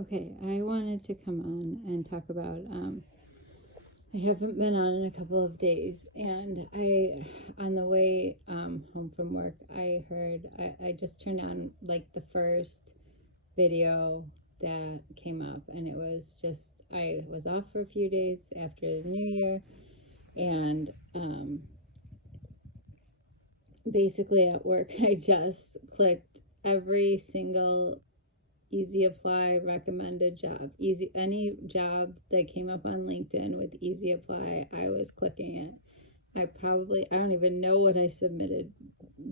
Okay, I wanted to come on and talk about. I haven't been on in a couple of days, and on the way home from work, I just turned on like the first video that came up, and it was just, I was off for a few days after the New Year, and basically at work, I just clicked every single easy apply recommended job, easy, any job that came up on LinkedIn with easy apply, I was clicking it. I don't even know what I submitted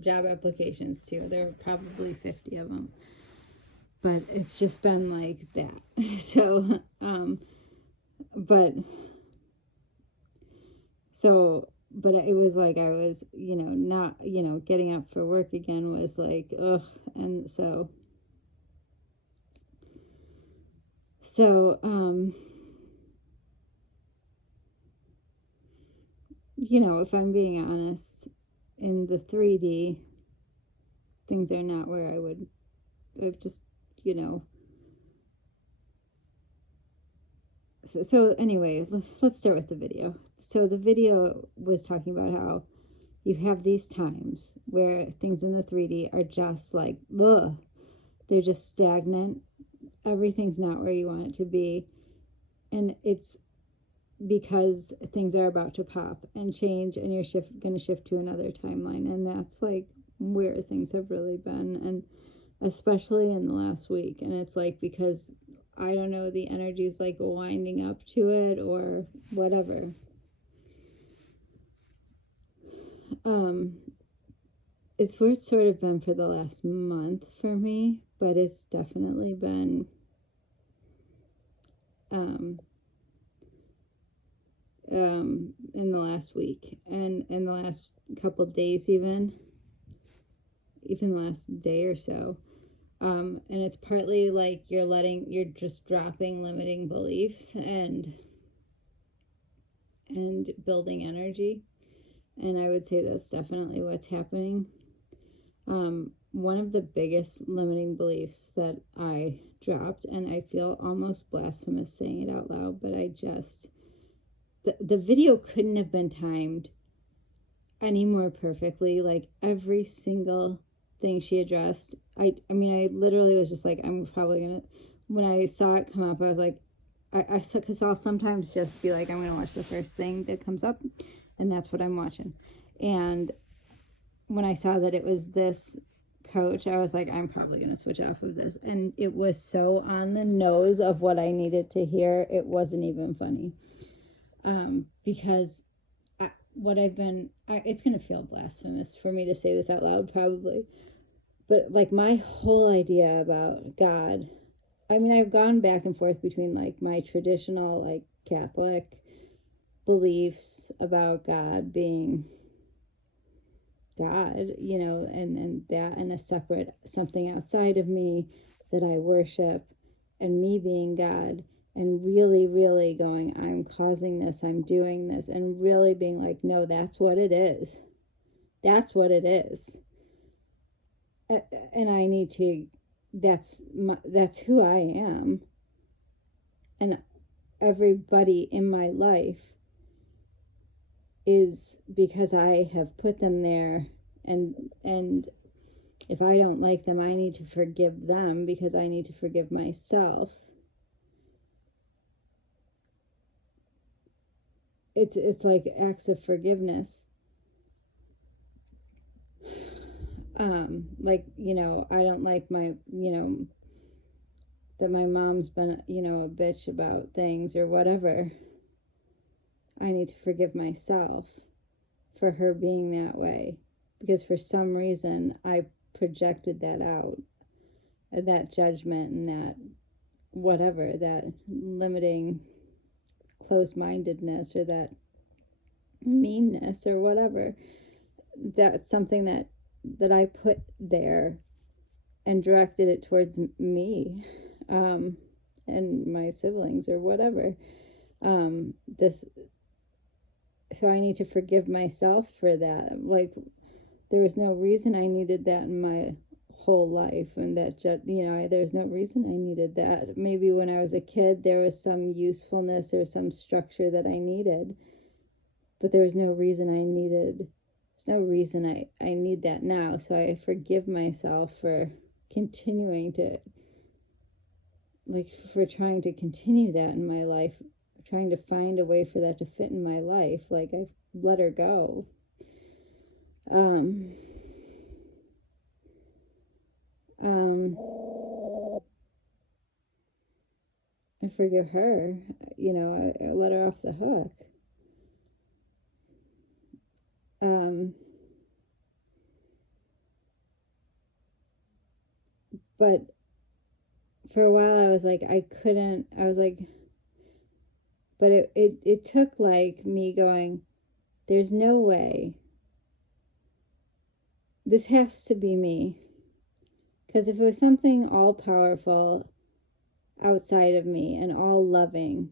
job applications to. There were probably 50 of them, but it's just been like that. So but but it was like I was, not, getting up for work again was like, ugh. And so if I'm being honest, in the 3D, things are not where I've just, you know. So anyway, let's start with the video. So the video was talking about how you have these times where things in the 3D are just like, ugh, they're just stagnant. Everything's not where you want it to be. And it's because things are about to pop and change, and you're going to shift to another timeline. And that's like where things have really been, and especially in the last week. And it's like, because I don't know, the energy is like winding up to it or whatever. It's where it's sort of been for the last month for me, but it's definitely been in the last week, and in the last couple days, even the last day or so. And it's partly like you're just dropping limiting beliefs and building energy. And I would say that's definitely what's happening. One of the biggest limiting beliefs that I dropped, and I feel almost blasphemous saying it out loud, but the video couldn't have been timed any more perfectly. Like every single thing she addressed, I mean, I literally was just like, I'm probably gonna, when I saw it come up, I was like, because I'll sometimes just be like, I'm gonna watch the first thing that comes up, and that's what I'm watching. And when I saw that it was this coach, I was like, I'm probably going to switch off of this. And it was so on the nose of what I needed to hear. It wasn't even funny. Because it's going to feel blasphemous for me to say this out loud, probably. But like my whole idea about God, I mean, I've gone back and forth between like my traditional, like Catholic beliefs about God being God, and that, and a separate something outside of me that I worship, and me being God, and really, really going, I'm causing this, I'm doing this, and really being like, no, that's what it is. That's what it is. And I need to, that's who I am. And everybody in my life is because I have put them there, and if I don't like them, I need to forgive them because I need to forgive myself. It's like acts of forgiveness. Like, I don't like that my mom's been, a bitch about things or whatever. I need to forgive myself for her being that way, because for some reason I projected that out, that judgment, and that whatever, that limiting closed-mindedness, or that meanness, or whatever. That's something that I put there and directed it towards me, and my siblings, or whatever. This So I need to forgive myself for that. Like, there was no reason I needed that in my whole life, and that just, there's no reason I needed that. Maybe when I was a kid there was some usefulness or some structure that I needed, but there was no reason I needed. There's no reason I need that now. So I forgive myself for continuing to, for trying to continue that in my life, trying to find a way for that to fit in my life. Like, I've let her go. I forgive her. I let her off the hook. But for a while I was like, but it took like me going, there's no way. This has to be me. Because if it was something all powerful outside of me and all loving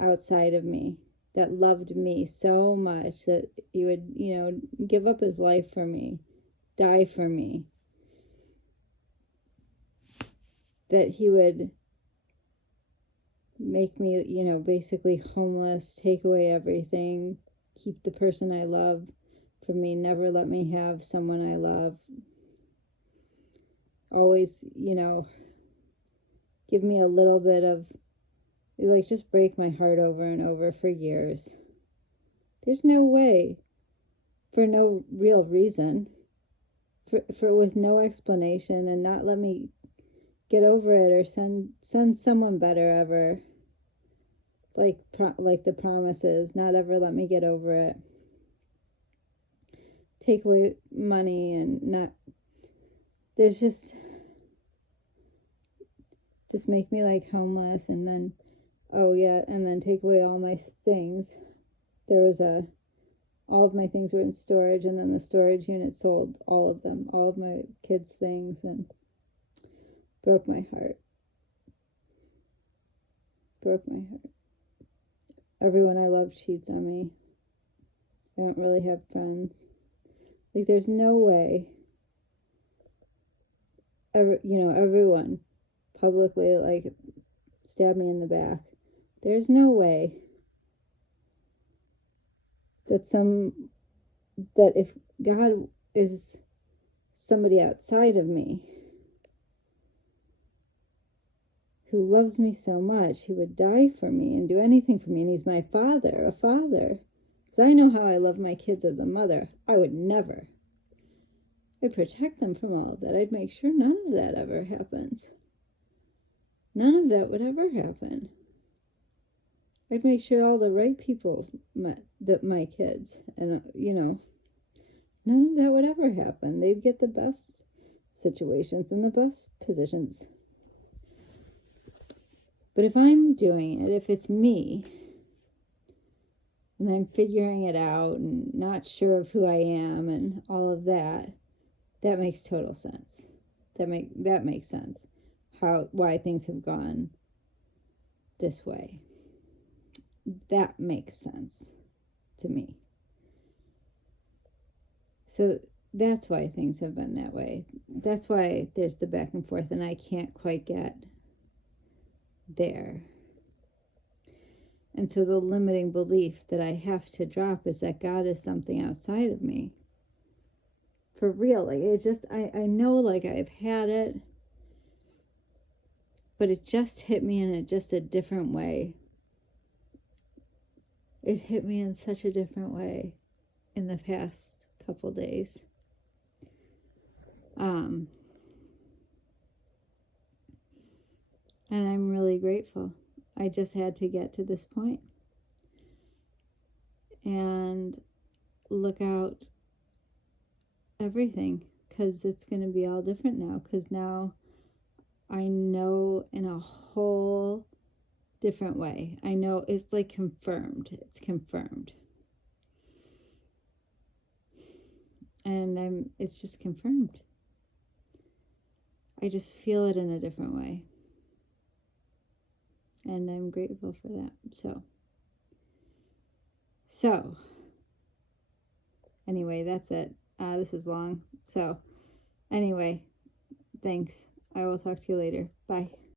outside of me, that loved me so much that he would, give up his life for me, die for me, that he would make me, basically homeless, take away everything, keep the person I love from me, never let me have someone I love, always, give me a little bit of, just break my heart over and over for years. There's no way, for no real reason, for with no explanation, and not let me get over it or send someone better ever, like the promises, not ever let me get over it, take away money, and not, there's just make me like homeless, and then and then take away all my things. There was all of my things were in storage, and then the storage unit sold all of them, all of my kids' things, and broke my heart. Everyone I love cheats on me. I don't really have friends. Like, there's no way. Everyone publicly, stab me in the back. There's no way that if God is somebody outside of me who loves me so much, he would die for me and do anything for me, and he's my father, a father. Because I know how I love my kids as a mother. I would never. I'd protect them from all of that. I'd make sure none of that ever happens. None of that would ever happen. I'd make sure all the right people met my kids, and none of that would ever happen. They'd get the best situations and the best positions. But if I'm doing it, if it's me, and I'm figuring it out and not sure of who I am and all of that, that makes total sense. That makes sense. Why things have gone this way. That makes sense to me. So that's why things have been that way. That's why there's the back and forth, and I can't quite get there. And so the limiting belief that I have to drop is that God is something outside of me. For real. I know I've had it, but it just hit me in just a different way. It hit me in such a different way in the past couple days. And I'm really grateful. I just had to get to this point and look out everything, because it's going to be all different now, because now I know in a whole different way. I know it's confirmed. It's confirmed. And it's just confirmed. I just feel it in a different way. And I'm grateful for that. So anyway, that's it. This is long. So anyway, Thanks. I will talk to you later. Bye.